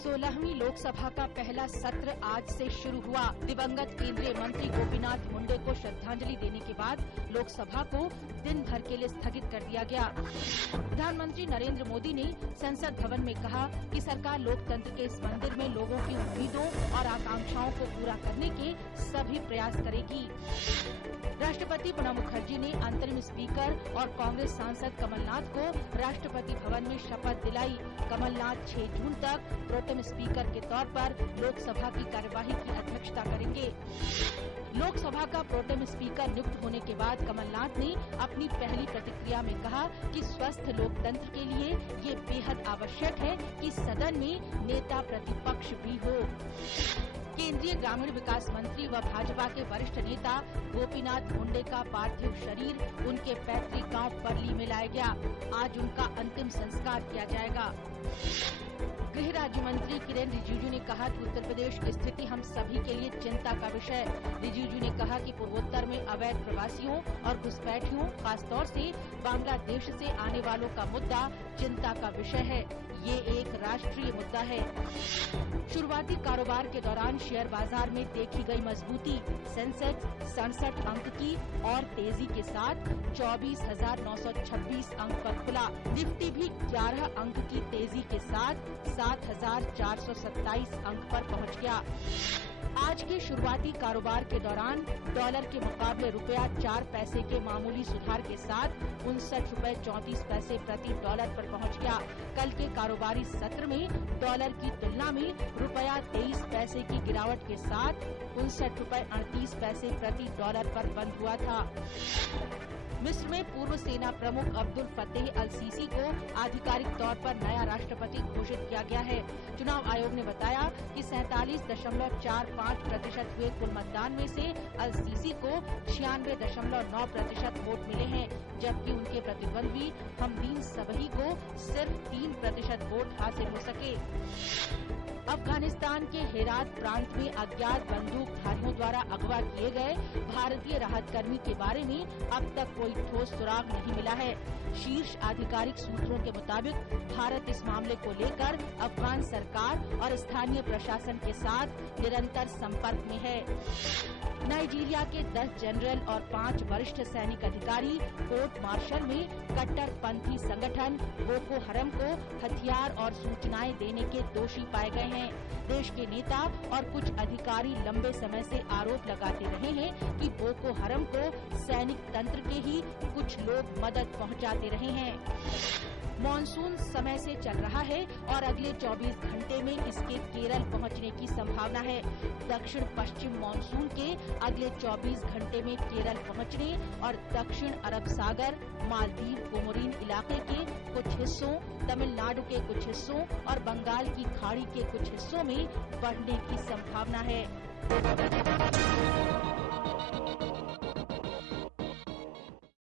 16वीं लोकसभा का पहला सत्र आज से शुरू हुआ। दिवंगत केंद्रीय मंत्री गोपीनाथ मुंडे को श्रद्धांजलि देने के बाद लोकसभा को दिन भर के लिए स्थगित कर दिया गया। प्रधानमंत्री नरेंद्र मोदी ने संसद भवन में कहा कि सरकार लोकतंत्र के इस मंदिर में लोगों की उम्मीदों और आकांक्षाओं को पूरा करने के सभी प्रयास करेगी। राष्ट्रपति प्रणब मुखर्जी ने अंतरिम स्पीकर और कांग्रेस सांसद कमलनाथ को राष्ट्रपति भवन में शपथ दिलाई। कमलनाथ 6 जून तक प्रोटेम स्पीकर के तौर पर लोकसभा की कार्यवाही की अध्यक्षता करेंगे। लोकसभा का प्रोटेम स्पीकर नियुक्त होने के बाद कमलनाथ ने अपनी पहली प्रतिक्रिया में कहा कि स्वस्थ लोकतंत्र के लिए ये बेहद आवश्यक है कि सदन में नेता प्रतिपक्ष भी हो। केंद्रीय ग्रामीण विकास मंत्री व भाजपा के वरिष्ठ नेता गोपीनाथ मुंडे का पार्थिव शरीर उनके पैतृक गांव परली में लाया गया। आज उनका अंतिम संस्कार किया जाएगा। गृह राज्य मंत्री किरेन रिजिजू ने कहा कि उत्तर प्रदेश की स्थिति हम सभी के लिए चिंता का विषय। रिजिजू ने कहा कि पूर्वोत्तर में अवैध प्रवासियों और घुसपैठियों, खासतौर से बांग्लादेश से आने वालों का मुद्दा चिंता का विषय है। ये एक राष्ट्रीय मुद्दा है। शुरुआती कारोबार के दौरान शेयर बाजार में देखी गई मजबूती। सेंसेक्स 67 अंक की और तेजी के साथ 24,926 अंक पर खुला। निफ्टी भी 11 अंक की तेजी के साथ 7,427 अंक पर पहुंच गया। आज के शुरुआती कारोबार के दौरान डॉलर के मुकाबले रुपया 4 पैसे के मामूली सुधार के साथ 59.34 रुपए प्रति डॉलर पर पहुंच गया। कल के कारोबारी सत्र में डॉलर की तुलना में रुपया 23 पैसे की गिरावट के साथ 59.38 रुपए प्रति डॉलर पर बंद हुआ था। मिस्र में पूर्व सेना प्रमुख अब्दुल फतेह अल सीसी को आधिकारिक तौर पर नया राष्ट्रपति घोषित किया गया है। चुनाव आयोग ने बताया कि 47.45% हुए कुल मतदान में से अल सीसी को 96.9% वोट मिले हैं, जबकि उनके प्रतिद्वंदी हमदीन सबही को सिर्फ 3% वोट हासिल हो सके। अफगानिस्तान के हेरात प्रांत में अज्ञात बंदूकधारियों द्वारा अगवा किए गए भारतीय राहत कर्मी के बारे में अब तक कोई ठोस सुराग नहीं मिला है। शीर्ष आधिकारिक सूत्रों के मुताबिक भारत इस मामले को लेकर अफगान सरकार और स्थानीय प्रशासन के साथ निरंतर संपर्क में है। नाइजीरिया के 10 जनरल और 5 वरिष्ठ सैनिक अधिकारी कोर्ट मार्शल में कट्टरपंथी संगठन बोको हरम को हथियार और सूचनाएं देने के दोषी पाए गए हैं। देश के नेता और कुछ अधिकारी लंबे समय से आरोप लगाते रहे हैं कि बोको हरम को सैनिक तंत्र के ही कुछ लोग मदद पहुंचाते रहे हैं। मॉनसून समय से चल रहा है और अगले 24 घंटे में इसके केरल पहुंचने की संभावना है। दक्षिण पश्चिम मॉनसून के अगले 24 घंटे में केरल पहुंचने और दक्षिण अरब सागर, मालदीव, कोमोरिन इलाके के कुछ हिस्सों, तमिलनाडु के कुछ हिस्सों और बंगाल की खाड़ी के कुछ हिस्सों में बढ़ने की संभावना है।